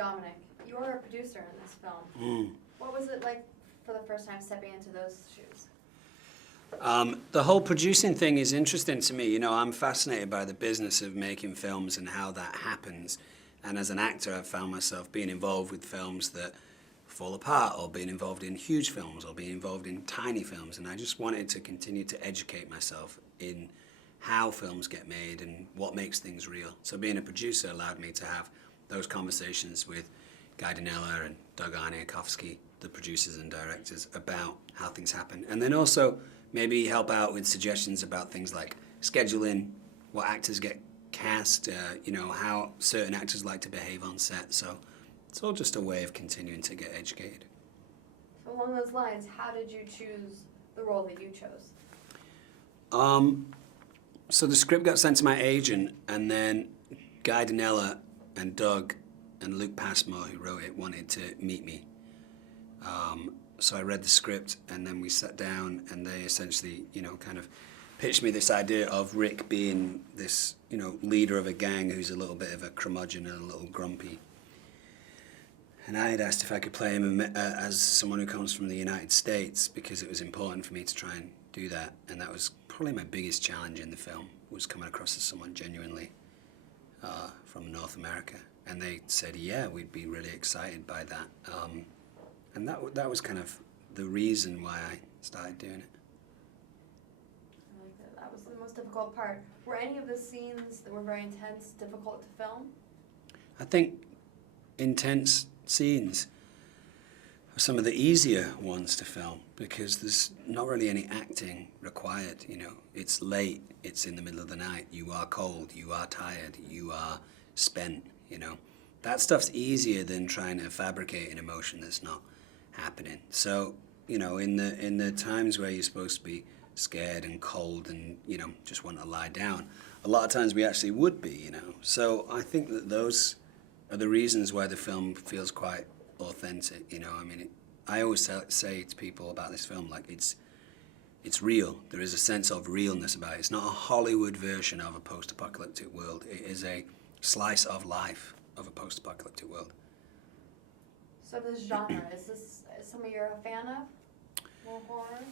Dominic, you are a producer in this film. What was it like for the first time stepping into those shoes? The whole producing thing is interesting to me. You know, I'm fascinated by the business of making films and how that happens. And as an actor, I've found myself being involved with films that fall apart, or being involved in huge films, or being involved in tiny films. And I just wanted to continue to educate myself in how films get made and what makes things real. So being a producer allowed me to have those conversations with Guy Dinella and Doug Arniakowski, the producers and directors, about how things happen. And then also maybe help out with suggestions about things like scheduling, what actors get cast, you know, how certain actors like to behave on set. So it's all just a way of continuing to get educated. So along those lines, how did you choose the role that you chose? So the script got sent to my agent, and then Guy Dinella and Doug and Luke Passmore, who wrote it, wanted to meet me. So I read the script, and then we sat down, and they essentially, you know, kind of pitched me this idea of Rick being this, you know, leader of a gang who's a little bit of a curmudgeon and a little grumpy. And I had asked if I could play him as someone who comes from the United States, because it was important for me to try and do that. And that was probably my biggest challenge in the film, was coming across as someone genuinely from North America. And they said, yeah, we'd be really excited by that. And that was kind of the reason why I started doing it. I like that. That was the most difficult part. Were any of the scenes that were very intense difficult to film? I think intense scenes are some of the easier ones to film, because there's not really any acting required. You know, it's late, it's in the middle of the night, you are cold, you are tired, you are spent, you know. That stuff's easier than trying to fabricate an emotion that's not happening. So, you know, in the times where you're supposed to be scared and cold and, you know, just want to lie down, a lot of times we actually would be, you know. So I think that those are the reasons why the film feels quite authentic, you know. I mean, I always say to people about this film, like, it's real. There is a sense of realness about it. It's not a Hollywood version of a post-apocalyptic world. It is a slice of life of a post-apocalyptic world. So this genre, is this something you're a fan of? More horror?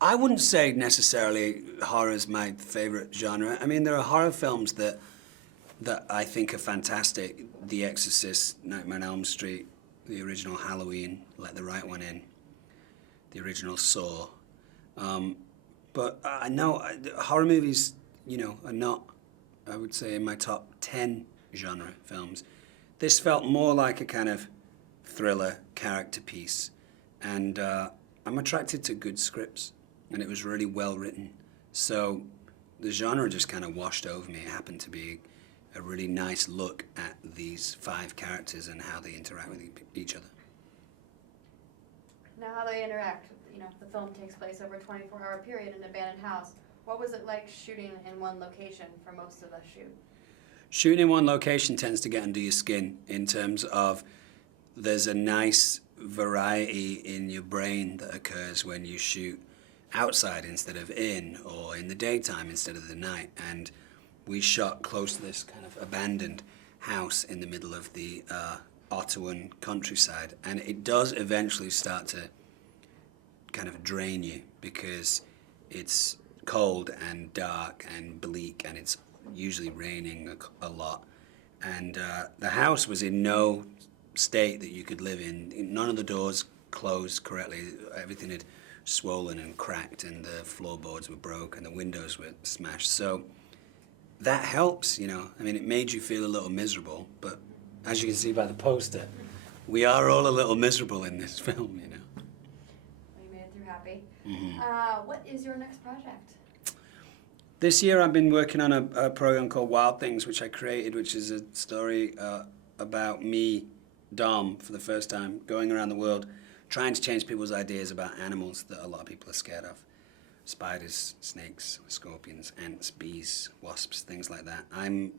I wouldn't say necessarily horror is my favorite genre. I mean, there are horror films that I think are fantastic. The Exorcist, Nightmare on Elm Street, the original Halloween, Let the Right One In, the original Saw. But I know horror movies, you know, are not, I would say, in my top 10 genre films. This felt more like a kind of thriller character piece. And I'm attracted to good scripts, and it was really well written. So the genre just kind of washed over me. It happened to be a really nice look at these 5 characters and how they interact with each other. Now how they interact, you know, the film takes place over a 24-hour period in an abandoned house. What was it like shooting in one location for most of the shoot? Shooting in one location tends to get under your skin, in terms of there's a nice variety in your brain that occurs when you shoot outside instead of in, or in the daytime instead of the night. And we shot close to this kind of abandoned house in the middle of the Ottawan countryside, and it does eventually start to kind of drain you, because it's cold and dark and bleak, and it's usually raining a lot. And the house was in no state that you could live in. None of the doors closed correctly. Everything had swollen and cracked, and the floorboards were broke, and the windows were smashed. So that helps, you know. I mean, it made you feel a little miserable, but as you can see by the poster, we are all a little miserable in this film, you know. Well, you made it through happy. Mm-hmm. What is your next project? This year I've been working on a program called Wild Things, which I created, which is a story about me, Dom, for the first time, going around the world, trying to change people's ideas about animals that a lot of people are scared of. Spiders, snakes, scorpions, ants, bees, wasps, things like that. I'm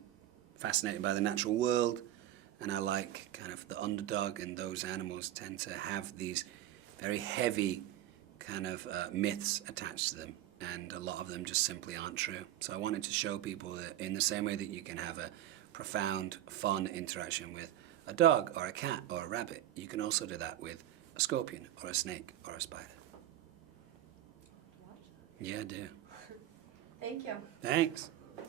fascinated by the natural world, and I like kind of the underdog, and those animals tend to have these very heavy kind of myths attached to them, and a lot of them just simply aren't true. So I wanted to show people that in the same way that you can have a profound, fun interaction with a dog or a cat or a rabbit. You can also do that with a scorpion or a snake or a spider. Yeah, I do. Thank you. Thanks.